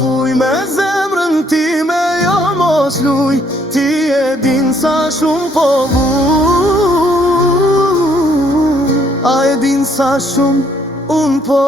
vuj me zemrën time, jo mos luj. Ti e din sa shumë po vuj, a e din sa shumë unë po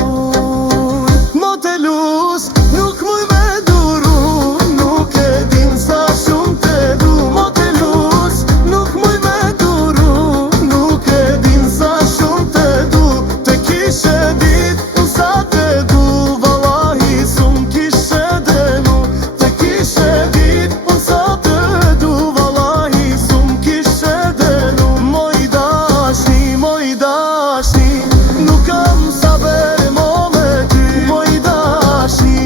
vuj. Mot e lus, nuk muj me duru, nuk e din sa shumë te du. Mot e lus, nuk muj me duru, nuk e din sa shumë te du. Te kishe dit, unë sa te du, vallahi s'unë kishe denu. Te kishe dit, unë sa te du, vallahi s'unë kishe denu. Moj dashni, nuk kam saber mo me ty. Moj dashni,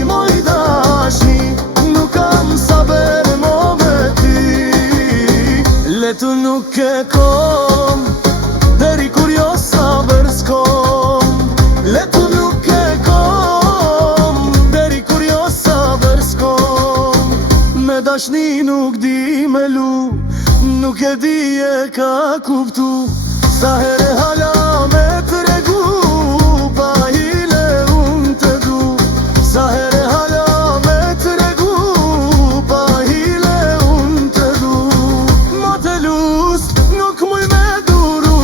nuk kam saber mo me ty. Letu nuk e kom, deri kur jo saber s'kom. Letu nuk e kom, deri kur jo saber s'kom. Me dashni nuk di me lu, nuk e di e ka kuptu. Sa here hala me tregu, pa hile unë të du. Sa here hala me tregu, pa hile unë të du. Mot e lus, nuk muj me duru,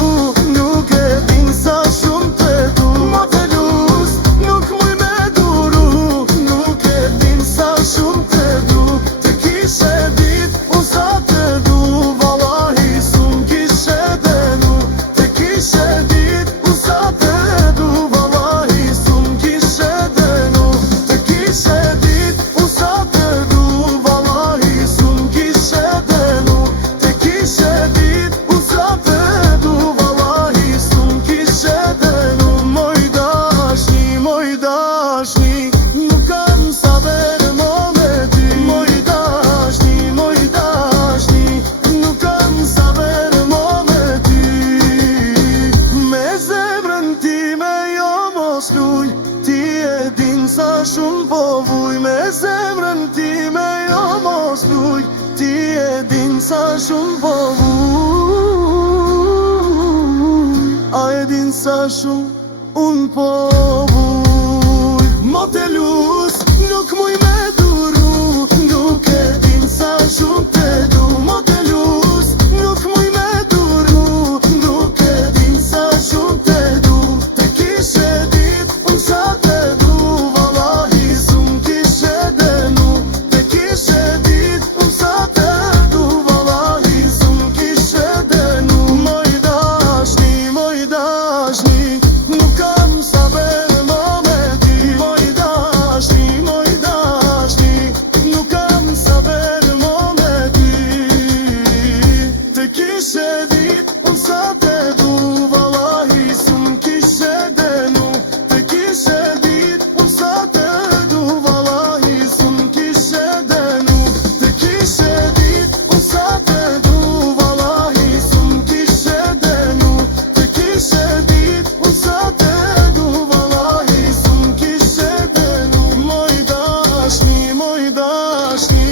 nuk e din sa shumë te du. Mot e lus, nuk muj me duru, nuk e din sa shumë te du. Te kishe dit, unë sa te du, vallahi s'unë kishe denu. Te kishe dit, unë sa te du, vallahi s'unë kishe denu. Te kishe dit, unë sa te du, vallahi s'unë kishe denu. Te kishe dit, unë sa te du, vallahi s'unë kishe denu. Moj dashni, nuk kam saber mo me ty. Moj dashni, nuk kam saber mo me ty. Me zemrën time jo mos luj, ti e din sa shumë po vuj. Me zemrën time jo mos luj, ti e din sa shumë po vuj, a e din sa shumë unë po vuj. Mot e lus, nuk muj me duru, nuk e din sa shumë te du. Mot e lus, nuk muj me duru, nuk e din sa shumë te du. Te kishe dit, unë sa te du, vallahi s'unë kishe denu. Te kishe dit, unë sa te du, vallahi s'unë kishe denu. Moj dashni, nuk kam saber mo me ty. Moj dashni, nuk kam saber mo me ty. Te kishe dit, unë sa te du, vallahi s'unë kishe denu. Te kishe dit, unë sa te du, vallahi s'unë kishe denu. Te kishe dit, unë sa te du, vallahi s'unë kishe denu. Te kishe dit, unë sa te du, vallahi s'unë kishe denu. Moj dashni,